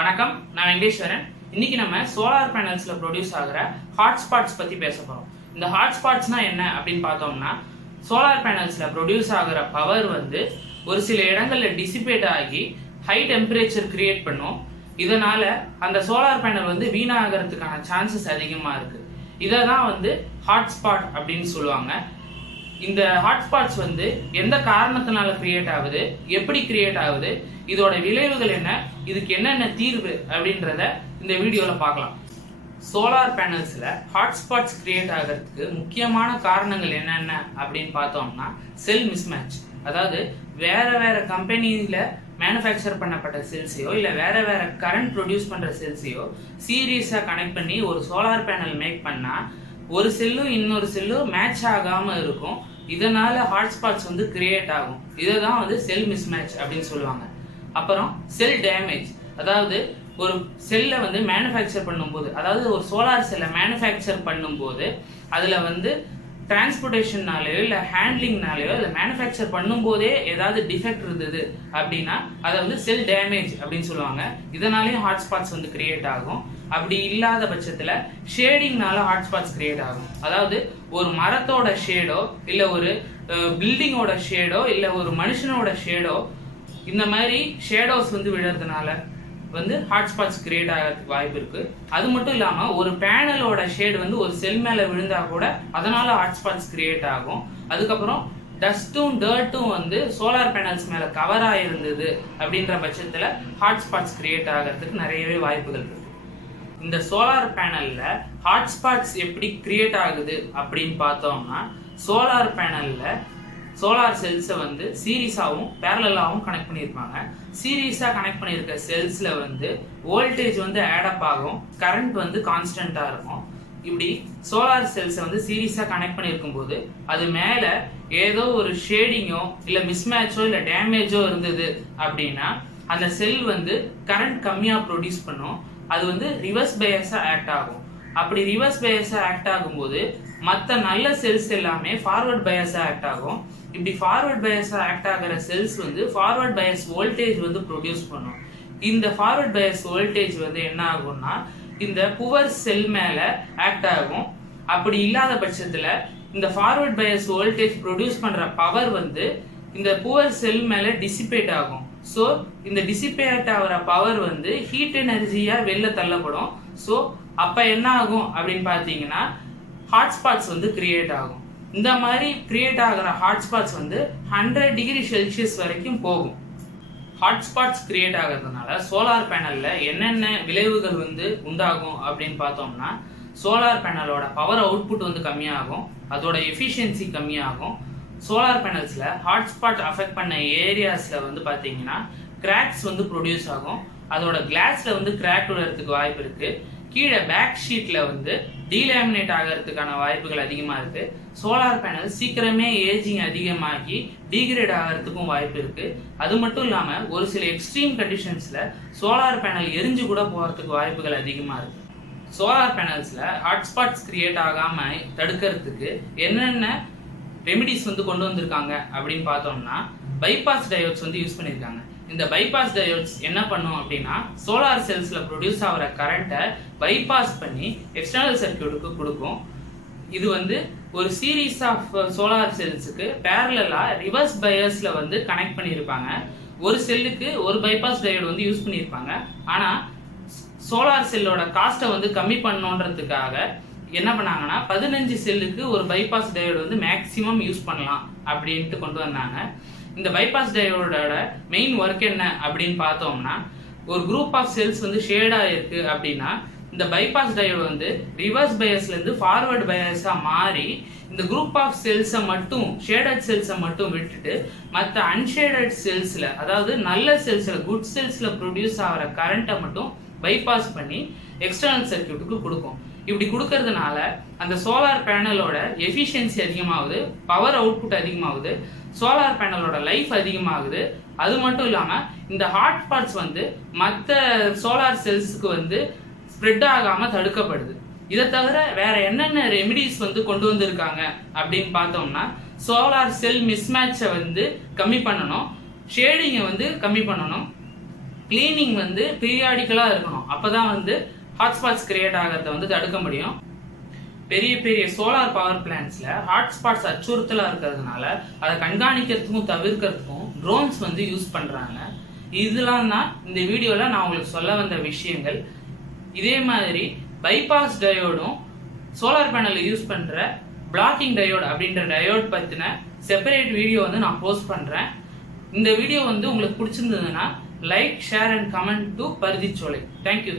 வணக்கம், நான் வெங்கடேஸ்வரன். இன்னைக்கு நம்ம சோலார் பேனல்ஸ்ல ப்ரொடியூஸ் ஆகிற ஹாட்ஸ்பாட்ஸ் பத்தி பேச போறோம். இந்த ஹாட்ஸ்பாட்ஸ்னா என்ன அப்படின்னு பார்த்தோம்னா, சோலார் பேனல்ஸ்ல ப்ரொடியூஸ் ஆகிற பவர் ஒரு சில இடங்கள்ல டிசிபேட் ஆகி ஹை டெம்பரேச்சர் கிரியேட் பண்ணும். இதனால அந்த சோலார் பேனல் வீணாகிறதுக்கான சான்சஸ் அதிகமா இருக்கு. இதை தான் ஹாட்ஸ்பாட் அப்படின்னு சொல்லுவாங்க. இந்த ஹாட்ஸ்பாட்ஸ் எந்த காரணத்தினால கிரியேட் ஆகுது, எப்படி கிரியேட் ஆகுது, இதோட விளைவுகள் என்ன, இதுக்கு என்னென்ன தீர்வு அப்படின்றத இந்த வீடியோல பார்க்கலாம். சோலார் பேனல்ஸ்ல ஹாட்ஸ்பாட்ஸ் கிரியேட் ஆகிறதுக்கு முக்கியமான காரணங்கள் என்னென்ன அப்படின்னு பார்த்தோம்னா, செல் மிஸ்மேட்ச். அதாவது வேற கம்பெனியில மேனுஃபேக்சர் பண்ணப்பட்ட செல்ஸையோ இல்லை வேற கரண்ட் ப்ரொடியூஸ் பண்ற செல்ஸையோ சீரியஸா கனெக்ட் பண்ணி ஒரு சோலார் பேனல் மேக் பண்ணா ஒரு செல்லும் இன்னொரு செல்லும் மேட்ச் ஆகாம இருக்கும். இதனால ஹாட்ஸ்பாட்ஸ் கிரியேட் ஆகும். இதை தான் செல் மிஸ்மேட்ச் அப்படின்னு சொல்லுவாங்க. அப்புறம் செல் டேமேஜ். அதாவது ஒரு செல்லை மேனுஃபேக்சர் பண்ணும்போது, அதாவது ஒரு சோலார் செல்லை மேனுஃபேக்சர் பண்ணும்போது அதில் டிரான்ஸ்போர்ட்டேஷன்னாலேயோ இல்லை ஹேண்ட்லிங்னாலேயோ இல்லை மேனுஃபேக்சர் பண்ணும்போதே ஏதாவது டிஃபெக்ட் இருந்தது அப்படின்னா அதை செல் டேமேஜ் அப்படின்னு சொல்லுவாங்க. இதனாலேயும் ஹாட்ஸ்பாட்ஸ் கிரியேட் ஆகும். அப்படி இல்லாத பட்சத்தில் ஷேடிங்னால ஹாட்ஸ்பாட்ஸ் கிரியேட் ஆகும். அதாவது ஒரு மரத்தோட ஷேடோ இல்லை ஒரு பில்டிங்கோட ஷேடோ இல்லை ஒரு மனுஷனோட ஷேடோ, இந்த மாதிரி ஷேடோஸ் விழுறதுனால ஹாட்ஸ்பாட்ஸ் கிரியேட் ஆகிறதுக்கு வாய்ப்பு இருக்கு. அது மட்டும் இல்லாம ஒரு பேனலோட ஷேடு ஒரு செல் மேல விழுந்தா கூட அதனால ஹாட்ஸ்பாட்ஸ் கிரியேட் ஆகும். அதுக்கப்புறம் டஸ்ட்டும் டர்ட்டும் சோலார் பேனல்ஸ் மேல கவர் ஆயிருந்தது அப்படின்ற பட்சத்துல ஹாட்ஸ்பாட்ஸ் கிரியேட் ஆகிறதுக்கு நிறையவே வாய்ப்புகள் இருக்கு. இந்த சோலார் பேனல்ல ஹாட்ஸ்பாட்ஸ் எப்படி கிரியேட் ஆகுது அப்படின்னு பார்த்தோம்னா, சோலார் பேனல்ல சோலார் செல்ஸை சீரீஸாகவும் பேரலாகவும் கனெக்ட் பண்ணியிருப்பாங்க. சீரீஸாக கனெக்ட் பண்ணியிருக்க செல்ஸில் வோல்டேஜ் ஆடப் ஆகும், கரண்ட் கான்ஸ்டண்ட்டாக இருக்கும். இப்படி சோலார் செல்ஸை சீரீஸாக கனெக்ட் பண்ணியிருக்கும் போது அது மேலே ஏதோ ஒரு ஷேடிங்கோ இல்லை மிஸ்மேட்சோ இல்லை டேமேஜோ இருந்தது அப்படின்னா அந்த செல் கரண்ட் கம்மியாக ப்ரொடியூஸ் பண்ணும். அது ரிவர்ஸ் பயஸாக ஆக்ட் ஆகும். அப்படி ரிவர்ஸ் பயஸாக ஆக்ட் ஆகும்போது மற்ற நல்ல செல்ஸ் எல்லாமே ஃபார்வர்ட் பயஸாக ஆக்ட் ஆகும். இப்படி ஃபார்வர்ட் பயஸாக ஆக்ட் ஆகிற cells forward bias voltage produce பண்ணும். இந்த ஃபார்வர்ட் பயஸ் வோல்டேஜ் என்ன ஆகும்னா இந்த புவர் செல் மேலே ஆக்ட் ஆகும். அப்படி இல்லாத பட்சத்தில் இந்த ஃபார்வர்ட் பயஸ் வோல்டேஜ் ப்ரொடியூஸ் பண்ணுற பவர் இந்த புவர் செல் மேலே டிசிபேட் ஆகும். ஸோ இந்த டிசிபேட் ஆகிற பவர் ஹீட் எனர்ஜியாக வெளில தள்ளப்படும். ஸோ அப்போ என்ன ஆகும் அப்படின்னு பார்த்தீங்கன்னா ஹாட்ஸ்பாட்ஸ் கிரியேட் ஆகும். இந்த மாதிரி கிரியேட் ஆகிற ஹாட்ஸ்பாட்ஸ் 100 டிகிரி செல்சியஸ் வரைக்கும் போகும். ஹாட்ஸ்பாட்ஸ் கிரியேட் ஆகிறதுனால சோலார் பேனல்ல என்னென்ன விளைவுகள் உண்டாகும் அப்படின்னு பார்த்தோம்னா, சோலார் பேனலோட பவர் அவுட்புட் கம்மியாகும், அதோட எஃபிஷியன்சி கம்மியாகும். சோலார் பேனல்ஸ்ல ஹாட்ஸ்பாட் அஃபெக்ட் பண்ண ஏரியாஸ்ல பார்த்தீங்கன்னா கிராக்ஸ் ப்ரொடியூஸ் ஆகும். அதோட கிளாஸ்ல கிராக் விடுறதுக்கு வாய்ப்பு இருக்கு. கீழே பேக் ஷீட்ல டீலேமினேட் ஆகிறதுக்கான வாய்ப்புகள் அதிகமா இருக்கு. சோலார் பேனல் சீக்கிரமே ஏஜிங் அதிகமாகி டீக்ரேட் ஆகிறதுக்கும் வாய்ப்பு இருக்கு. அது மட்டும் இல்லாம ஒரு சில எக்ஸ்ட்ரீம் கண்டிஷன்ஸ்ல சோலார் பேனல் எரிஞ்சு கூட போறதுக்கு வாய்ப்புகள் அதிகமா இருக்கு. சோலார் பேனல்ஸ்ல ஹாட்ஸ்பாட்ஸ் கிரியேட் ஆகாம தடுக்கிறதுக்கு என்னென்ன ரெமிடிஸ் கொண்டு வந்திருக்காங்க அப்படின்னு பார்த்தோம்னா, பைபாஸ் டயோட்ஸ் யூஸ் பண்ணியிருக்காங்க. இந்த பைபாஸ் டயோட்ஸ் என்ன பண்ணும் அப்படின்னா, சோலார் செல்ஸ்ல ப்ரொடியூஸ் ஆகிற கரண்ட்டை பைபாஸ் பண்ணி எக்ஸ்டர்னல் சர்க்யூட்டுக்கு கொடுக்கும். இது ஒரு சீரீஸ் ஆஃப் சோலார் செல்ஸுக்கு பேரலா ரிவர்ஸ் பயஸ்ல கனெக்ட் பண்ணியிருப்பாங்க. ஒரு செல்லுக்கு ஒரு பைபாஸ் டயோடு யூஸ் பண்ணியிருப்பாங்க. ஆனா சோலார் செல்லோட காஸ்ட்டை கம்மி பண்ணணுன்றதுக்காக என்ன பண்ணாங்கன்னா 15 செல்லுக்கு ஒரு பைபாஸ் டயோடு மேக்சிமம் யூஸ் பண்ணலாம் அப்படின்ட்டு கொண்டு வந்தாங்க. இந்த பைபாஸ் டயோடோட மெயின் ஒர்க் என்ன அப்படின்னு பார்த்தோம்னா, ஒரு குரூப் ஆஃப் செல்ஸ் ஷேடா இருக்கு அப்படின்னா இந்த பைபாஸ் டயோடு ரிவர்ஸ் பயஸ்ல இருந்து ஃபார்வர்ட் பயஸா மாறி இந்த குரூப் ஆஃப் செல்ஸை மட்டும் ஷேடட் செல்ஸை மட்டும் விட்டுட்டு மற்ற அன்ஷேடட் செல்ஸ்ல, அதாவது நல்ல செல்ஸ்ல குட் செல்ஸ்ல ப்ரொடியூஸ் ஆகிற கரண்ட்டை மட்டும் பைபாஸ் பண்ணி எக்ஸ்டர்னல் சர்க்யூட்டுக்கு கொடுக்கும். இப்படி கொடுக்கறதுனால அந்த சோலார் பேனலோட எஃபிஷியன்சி அதிகமாகுது, பவர் அவுட்புட் அதிகமாகுது, சோலார் பேனலோட லைஃப் அதிகமாகுது. அது மட்டும் இல்லாம இந்த ஹாட்ஸ்பாட்ஸ் மற்ற சோலார் செல்ஸுக்கு ஸ்ப்ரெட் ஆகாம தடுக்கப்படுது. இதை தவிர வேற என்னென்ன ரெமிடிஸ் கொண்டு வந்திருக்காங்க அப்படின்னு பார்த்தோம்னா, சோலார் செல் மிஸ்மேட்சை கம்மி பண்ணணும், ஷேடிங்கை கம்மி பண்ணணும், கிளீனிங் வந்து பீரியாடிக்கலாக இருக்கணும். அப்போ தான் வந்து ஹாட்ஸ்பாட்ஸ் கிரியேட் ஆகிறத வந்து தடுக்க முடியும். பெரிய பெரிய சோலார் பவர் பிளான்ட்ஸில் ஹாட்ஸ்பாட்ஸ் அச்சுறுத்தலாக இருக்கிறதுனால அதை கண்காணிக்கிறதுக்கும் தவிர்க்கிறதுக்கும் ட்ரோன்ஸ் வந்து யூஸ் பண்ணுறாங்க. இதெல்லாம் தான் இந்த வீடியோவில் நான் உங்களுக்கு சொல்ல வந்த விஷயங்கள். இதே மாதிரி பைபாஸ் டயோடும் சோலார் பேனலில் யூஸ் பண்ணுற பிளாக்கிங் டயோட் அப்படின்ற டயோட் பற்றின செப்பரேட் வீடியோ வந்து நான் போஸ்ட் பண்ணுறேன். இந்த வீடியோ வந்து உங்களுக்கு பிடிச்சிருந்ததுன்னா like, share and comment to Paruthicholai. Thank you.